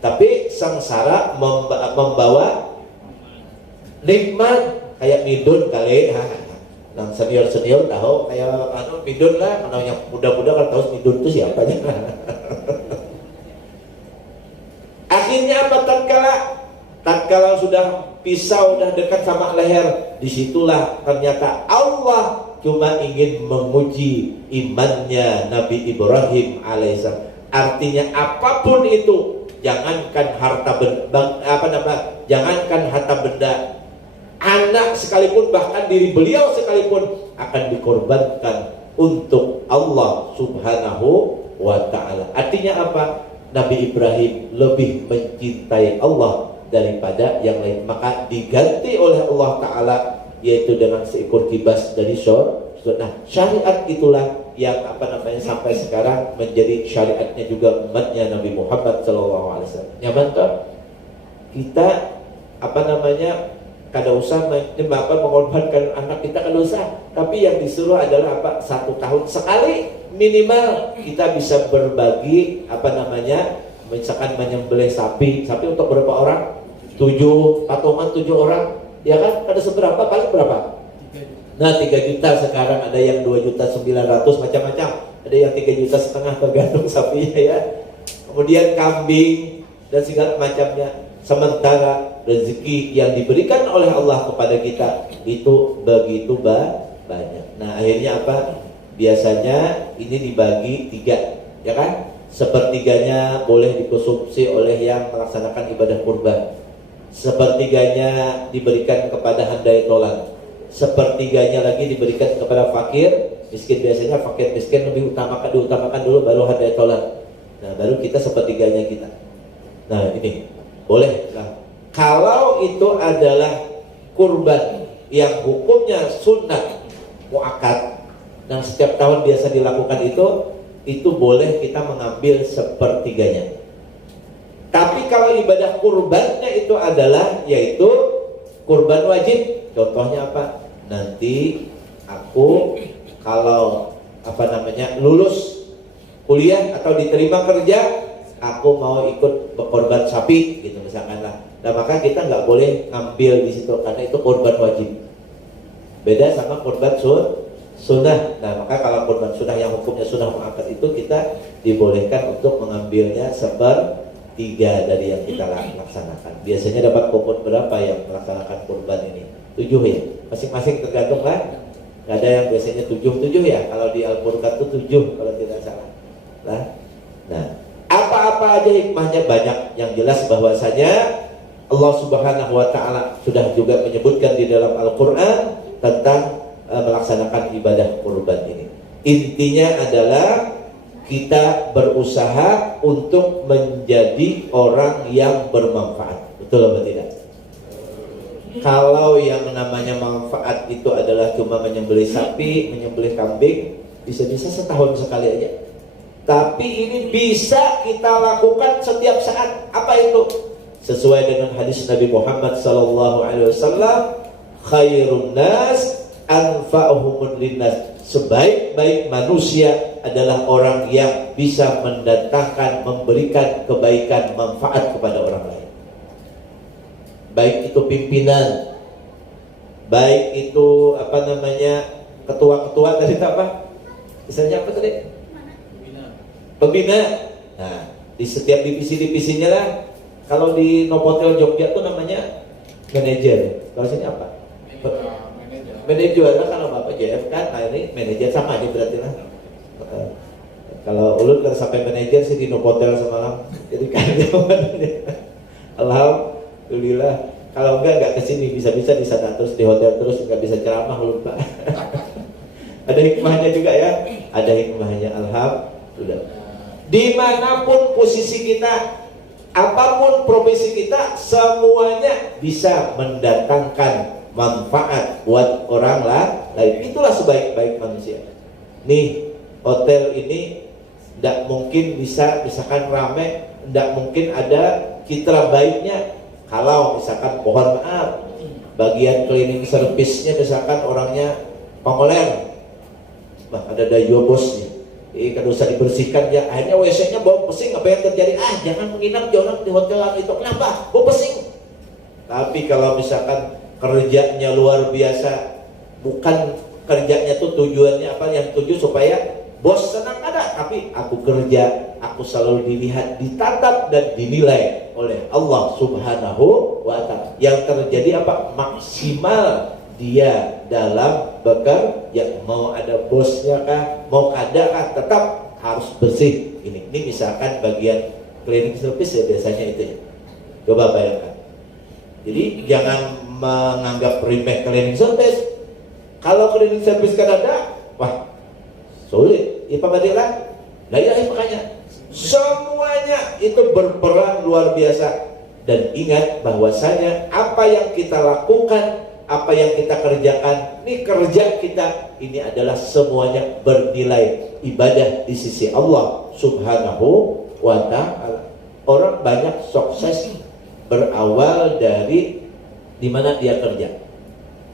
Tapi sengsara membawa nikmat kayak midun kali. Yang senior tahu kayak midun lah, mana yang muda-muda kan tahu midun itu siapanya. Akhirnya apa, tatkala sudah pisau udah dekat sama leher, disitulah ternyata Allah cuma ingin menguji imannya Nabi Ibrahim alaihissalam. Artinya apapun itu, jangankan harta benda, anak sekalipun, bahkan diri beliau sekalipun akan dikorbankan untuk Allah Subhanahu wa ta'ala. Artinya apa? Nabi Ibrahim lebih mencintai Allah daripada yang lain, maka diganti oleh Allah Ta'ala yaitu dengan seekor kibas dari surga. Nah, syariat itulah yang sampai sekarang menjadi syariatnya juga umatnya Nabi Muhammad SAW. Nyaman toh? Kita kada usah mengorbankan anak kita, kada usah. Tapi yang disuruh adalah 1 tahun sekali minimal kita bisa berbagi misalkan menyembelih sapi untuk berapa orang? 7 patungan 7 orang, ya kan? Kada seberapa, paling berapa? Nah, 3 juta sekarang, ada yang 2.900.000 macam-macam, ada yang 3,5 juta tergantung sapinya ya. Kemudian kambing dan segala macamnya. Sementara rezeki yang diberikan oleh Allah kepada kita itu begitu banyak. Nah, akhirnya apa? Biasanya ini dibagi 3, ya kan? Sepertiganya boleh dikonsumsi oleh yang melaksanakan ibadah kurban. Sepertiganya diberikan kepada handai tolan. Sepertiganya lagi diberikan kepada fakir miskin. Biasanya fakir miskin lebih diutamakan dulu, baru handai tolan. Nah, baru kita sepertiganya kita. Nah, ini boleh. Nah, kalau itu adalah kurban yang hukumnya sunnah muakkad dan setiap tahun biasa dilakukan itu boleh kita mengambil sepertiganya. Tapi kalau ibadah kurbannya itu adalah yaitu kurban wajib, contohnya apa? Nanti aku kalau lulus kuliah atau diterima kerja, aku mau ikut berkorban sapi gitu misalkan lah. Nah, maka kita nggak boleh ngambil di situ karena itu kurban wajib. Beda sama kurban sunnah. Nah, maka kalau kurban sunnah yang hukumnya sunnah muakkad itu kita dibolehkan untuk mengambilnya 1/3 dari yang kita laksanakan. Biasanya dapat kupon berapa yang melaksanakan kurban ini? 7 ya. Masing-masing tergantung lah. Nggak ada yang biasanya 7 ya. Kalau di Al-Furqan itu 7 kalau tidak salah. Nah, apa-apa aja hikmahnya banyak. Yang jelas bahwasanya Allah Subhanahu wa ta'ala sudah juga menyebutkan di dalam Al-Quran tentang melaksanakan ibadah kurban ini. Intinya adalah kita berusaha untuk menjadi orang yang bermanfaat. Betul atau tidak? Kalau yang namanya manfaat itu adalah cuma menyembelih sapi, menyembelih kambing, bisa-bisa setahun sekali aja. Tapi ini bisa kita lakukan setiap saat. Apa itu? Sesuai dengan hadis Nabi Muhammad SAW, khairun nas anfa'uhum linnas. Sebaik-baik manusia adalah orang yang bisa mendatangkan, memberikan kebaikan, manfaat kepada orang lain. Baik itu pimpinan, baik itu ketua-ketua tadi apa? Misalnya apa tadi? Pembina. Nah, di setiap divisi-divisinya lah. Kalau di Novotel Jogja tuh namanya manajer. Kalau sini apa? Manajer lah. Kalau Bapak JF kan, nah ini manajer sama aja berarti lah. Kalau ulun kan sampai manajer sih di Novotel semalam. Jadi karyawan. Alhamdulillah. Kalau enggak kesini, bisa-bisa di sana terus di hotel terus, nggak bisa ceramah lupa. Ada hikmahnya juga ya. Ada hikmahnya, alhamdulillah. Dimanapun posisi kita, apapun profesi kita, semuanya bisa mendatangkan manfaat buat orang lain. Itulah sebaik-baik manusia. Nih, hotel ini tidak mungkin bisa, misalkan rame, tidak mungkin ada citra baiknya kalau misalkan mohon maaf bagian cleaning service-nya misalkan orangnya pengoler, ada daya bosnya. Kalau usah dibersihkan ya, akhirnya WC-nya bau pesing. Apa yang terjadi? Jangan menginap di hotel itu. Kenapa? Bau pesing. Tapi kalau misalkan kerjanya luar biasa, bukan kerjanya tuh tujuannya apa, yang tuju supaya bos senang ada, tapi aku kerja, aku selalu dilihat, ditatap dan dinilai oleh Allah Subhanahu wa Ta'ala. Yang terjadi apa? Maksimal dia dalam bekerja, mau ada bosnya kah, mau kada kah, tetap harus bersih. Ini misalkan bagian cleaning service ya biasanya itu ya. Coba bayangkan. Jadi jangan menganggap remeh cleaning service. Kalau cleaning service kan ada, wah sulit. Ya pembadilan. Nah ya makanya semuanya itu berperan luar biasa. Dan ingat bahwasanya apa yang kita lakukan, apa yang kita kerjakan, ini kerja kita, ini adalah semuanya bernilai ibadah di sisi Allah Subhanahu wa Ta'ala. Orang banyak sukses berawal dari dimana dia kerja.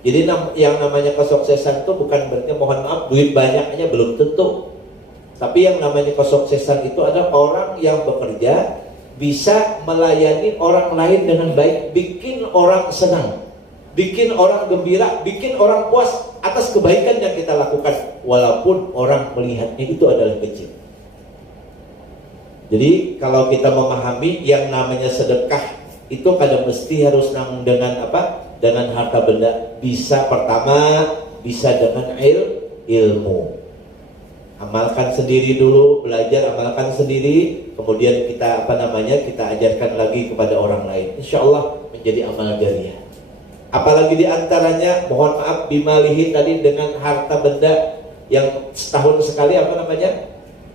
Jadi yang namanya kesuksesan itu bukan berarti mohon maaf duit banyaknya, belum tentu. Tapi yang namanya kesuksesan itu adalah orang yang bekerja bisa melayani orang lain dengan baik, bikin orang senang, bikin orang gembira, bikin orang puas atas kebaikan yang kita lakukan, walaupun orang melihatnya itu adalah kecil. Jadi kalau kita memahami yang namanya sedekah itu kadang mesti harus dengan apa? Dengan harta benda. Bisa pertama, bisa dengan ilmu. Amalkan sendiri dulu, belajar, amalkan sendiri, kemudian kita kita ajarkan lagi kepada orang lain. Insya Allah menjadi amal jariah. Apalagi diantaranya, mohon maaf, bimalihi tadi dengan harta benda yang setahun sekali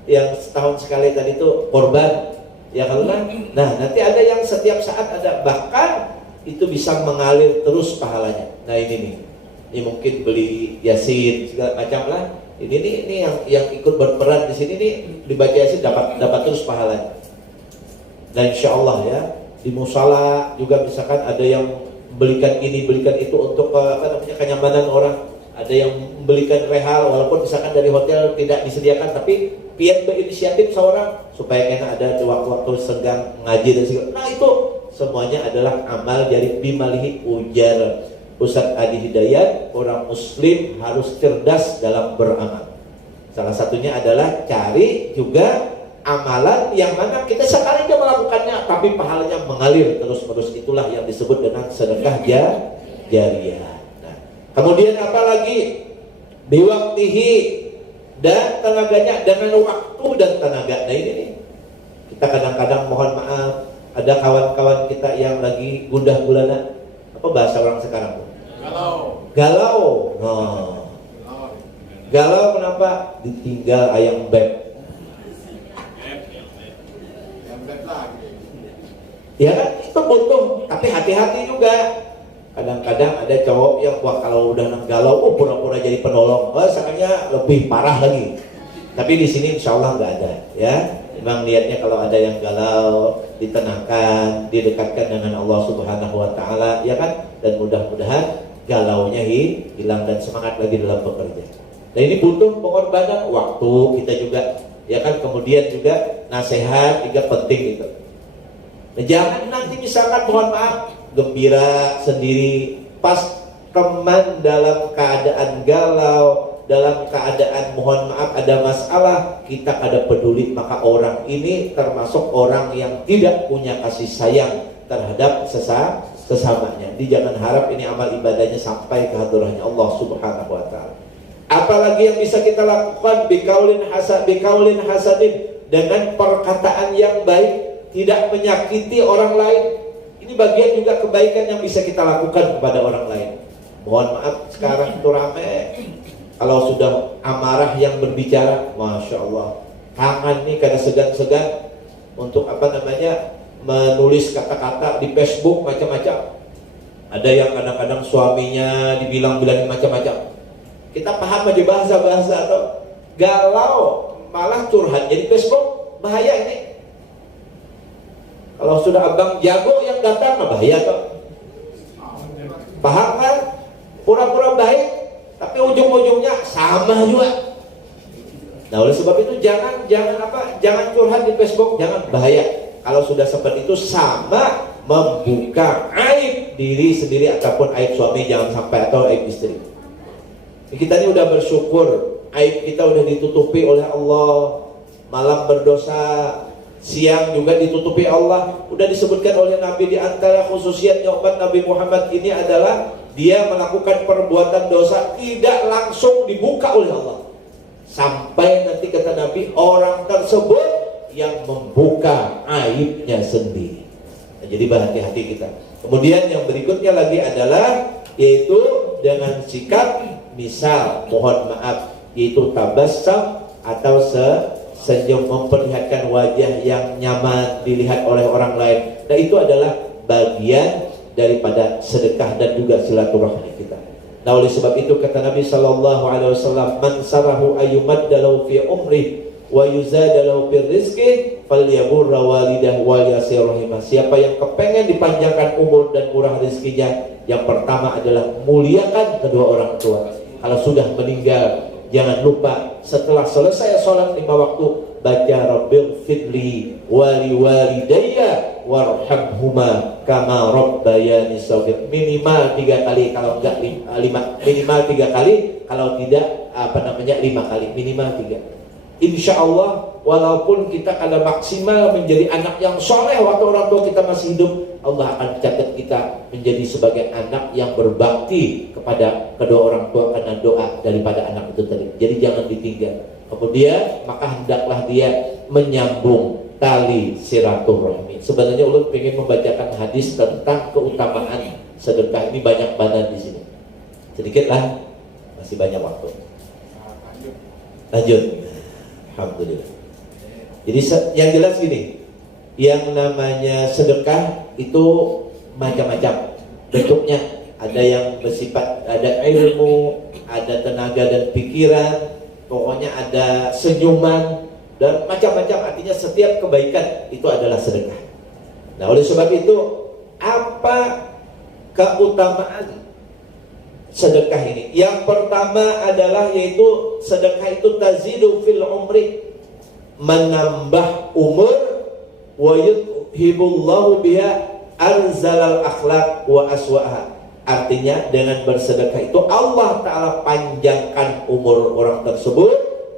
yang setahun sekali tadi itu korban. Ya kalau nah nanti ada yang setiap saat ada, bahkan itu bisa mengalir terus pahalanya. Nah ini mungkin beli yasin segala macam lah. Ini yang ikut berperan di sini nih, dibaca yasin dapat terus pahalanya. Dan insya Allah ya di musala juga misalkan ada yang belikan ini belikan itu untuk kenyamanan orang. Ada yang membelikan rehal walaupun misalkan dari hotel tidak disediakan, tapi pian berinisiatif seorang supaya kena ada waktu-waktu senggang ngaji dan segala. Nah itu semuanya adalah amal dari bimalihi. Ujar Ustaz Adi Hidayat, orang muslim harus cerdas dalam beramal. Salah satunya adalah cari juga amalan yang mana kita sekali aja melakukannya tapi pahalanya mengalir terus-menerus. Itulah yang disebut dengan sedekah jariah. Nah, kemudian apalagi biwaktihi, dan tenaganya, dengan waktu dan tenaga. Nah ini nih, kita kadang-kadang mohon maaf, ada kawan-kawan kita yang lagi gundah gulana. Apa bahasa orang sekarang? Galau. Galau kenapa? Ditinggal ayam beb. Ya kan itu butuh, tapi hati-hati juga. Kadang-kadang ada cowok yang kalau udah galau, pura-pura jadi penolong. Sebenarnya lebih parah lagi. Tapi di sini insya Allah nggak ada, ya. Memang niatnya kalau ada yang galau, ditenangkan, didekatkan dengan Allah Subhanahu wa Ta'ala, ya kan? Dan mudah-mudahan galaunya hilang dan semangat lagi dalam bekerja. Nah ini butuh pengorbanan waktu kita juga, ya kan? Kemudian juga nasihat juga penting itu. Nah, jangan nanti misalkan mohon maaf gembira sendiri, pas teman dalam keadaan galau, dalam keadaan mohon maaf ada masalah, kita kada peduli, maka orang ini termasuk orang yang tidak punya kasih sayang terhadap sesamanya. Jadi jangan harap ini amal ibadahnya sampai ke hadrahnya Allah Subhanahu wa Ta'ala. Apalagi yang bisa kita lakukan bikaulin hasanin, dengan perkataan yang baik, tidak menyakiti orang lain. Ini bagian juga kebaikan yang bisa kita lakukan kepada orang lain. Mohon maaf sekarang itu rame, kalau sudah amarah yang berbicara, Masya Allah, tangan nih kada segan-segan untuk menulis kata-kata di Facebook macam-macam. Ada yang kadang-kadang suaminya dibilang-bilangin macam-macam. Kita paham aja bahasa-bahasa atau galau malah curhat jadi Facebook, bahaya ini. Kalau sudah abang jago yang datang, bahaya toh. Paham kan? Pura-pura baik, tapi ujung-ujungnya sama juga. Nah, oleh sebab itu jangan curhat di Facebook, jangan, bahaya. Kalau sudah seperti itu sama membuka aib diri sendiri ataupun aib suami, jangan sampai, atau aib istri. Kita ini udah bersyukur, aib kita udah ditutupi oleh Allah. Malam berdosa, siang juga ditutupi Allah. Udah disebutkan oleh Nabi, di antara khususiatnya umat Nabi Muhammad ini adalah dia melakukan perbuatan dosa tidak langsung dibuka oleh Allah, sampai nanti kata Nabi, orang tersebut yang membuka aibnya sendiri. Nah, jadi berhati-hati kita. Kemudian yang berikutnya lagi adalah yaitu dengan sikap, misal mohon maaf, yaitu tabassum atau senyum, memperlihatkan wajah yang nyaman dilihat oleh orang lain. Nah, itu adalah bagian daripada sedekah dan juga silaturahmi kita. Nah, oleh sebab itu kata Nabi sallallahu alaihi wasallam, man sarahu ayyumaddalahu fi umri wa yuzadalahu fir rizqi falyaburra walidah wal yasir rahimah. Siapa yang kepengen dipanjangkan umur dan murah rezekinya, yang pertama adalah muliakan kedua orang tua. Kalau sudah meninggal, jangan lupa setelah selesai sholat 5 waktu baca Rabbil fidli wali walidayya warhamhuma kama rabbayani shaghir, minimal 3 kali, kalau enggak 5, minimal 3 kali, kalau tidak 5 kali, minimal 3. Insya Allah, walaupun kita kada maksimal menjadi anak yang soleh waktu orang tua kita masih hidup, Allah akan catat kita menjadi sebagai anak yang berbakti kepada kedua orang tua karena doa daripada anak itu tadi. Jadi jangan ditinggal. Kemudian maka hendaklah dia menyambung tali silaturahmi. Sebenarnya Allah ingin membacakan hadis tentang keutamaan sedekah ini, banyak banget di sini. Sedikitlah, masih banyak waktu. Lanjut. Alhamdulillah. Jadi yang jelas gini, yang namanya sedekah itu macam-macam bentuknya. Ada yang bersifat, ada ilmu, ada tenaga dan pikiran, pokoknya ada senyuman dan macam-macam. Artinya setiap kebaikan itu adalah sedekah. Nah, oleh sebab itu, apa keutamaan sedekah ini? Yang pertama adalah yaitu sedekah itu tazidu fil umri, menambah umur, wa yuthibullahu biha arzalal akhlaq wa aswaha. Artinya dengan bersedekah itu Allah Ta'ala panjangkan umur orang tersebut,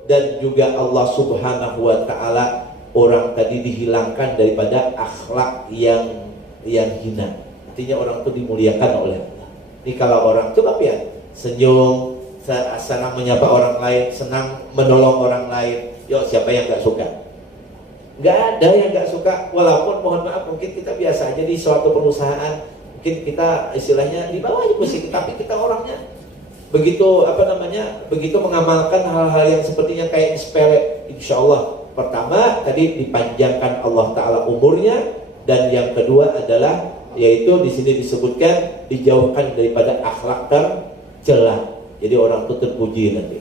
dan juga Allah Subhanahu wa Ta'ala orang tadi dihilangkan daripada akhlak yang hina. Artinya orang itu dimuliakan oleh Allah. Ini kalau orang coba ya senyum, senang menyapa orang lain, senang menolong orang lain. Yuk, siapa yang gak suka? Gak ada yang gak suka. Walaupun mohon maaf, mungkin kita biasa aja di suatu perusahaan, mungkin kita istilahnya di bawah musik, tapi kita orangnya begitu begitu mengamalkan hal-hal yang sepertinya kayak sepele. Insya Allah, pertama tadi dipanjangkan Allah Ta'ala umurnya, dan yang kedua adalah yaitu di sini disebutkan dijauhkan daripada akhlak tercela. Jadi orang itu terpuji nanti.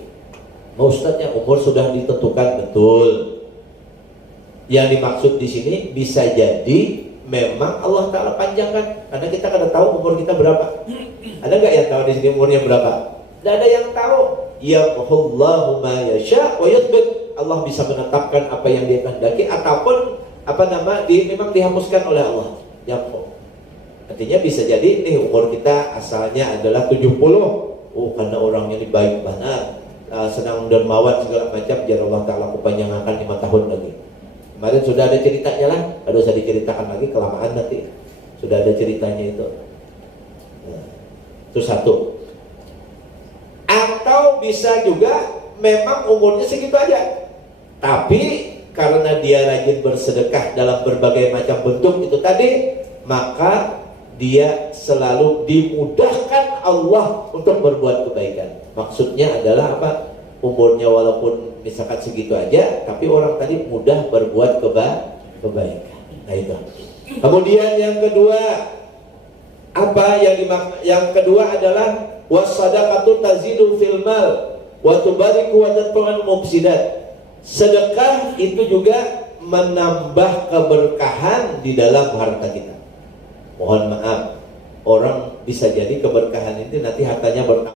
Mau Ustadznya umur sudah ditentukan, betul. Yang dimaksud di sini bisa jadi memang Allah Ta'ala panjangkan, karena kita kada tahu umur kita berapa. Ada nggak yang tahu di sini umurnya berapa? Tidak ada yang tahu. Yaqullahu ma yasha wa yuthbit. Allah bisa menetapkan apa yang Dia kehendaki ataupun memang dihapuskan oleh Allah. Artinya bisa jadi nih umur kita asalnya adalah 70. Karena orangnya ini baik banget, senang dermawan segala macam, biar Allah Ta'ala kepanjangkan 5 tahun lagi. Kemarin sudah ada ceritanya lah, ada usah diceritakan lagi, kelamaan nanti. Sudah ada ceritanya itu. Nah, itu satu. Atau bisa juga memang umurnya segitu aja, tapi karena dia rajin bersedekah dalam berbagai macam bentuk itu tadi, maka dia selalu dimudahkan Allah untuk berbuat kebaikan. Maksudnya adalah apa? Umurnya walaupun misalkan segitu aja, tapi orang tadi mudah berbuat kebaikan. Nah itu. Kemudian yang kedua, apa yang kedua adalah wasadaqatu tazidu fil mal wa tubariku wa tadfa'ul mufsidat. Sedekah itu juga menambah keberkahan di dalam harta kita. Mohon maaf, orang bisa jadi keberkahan itu nanti hartanya bertambah.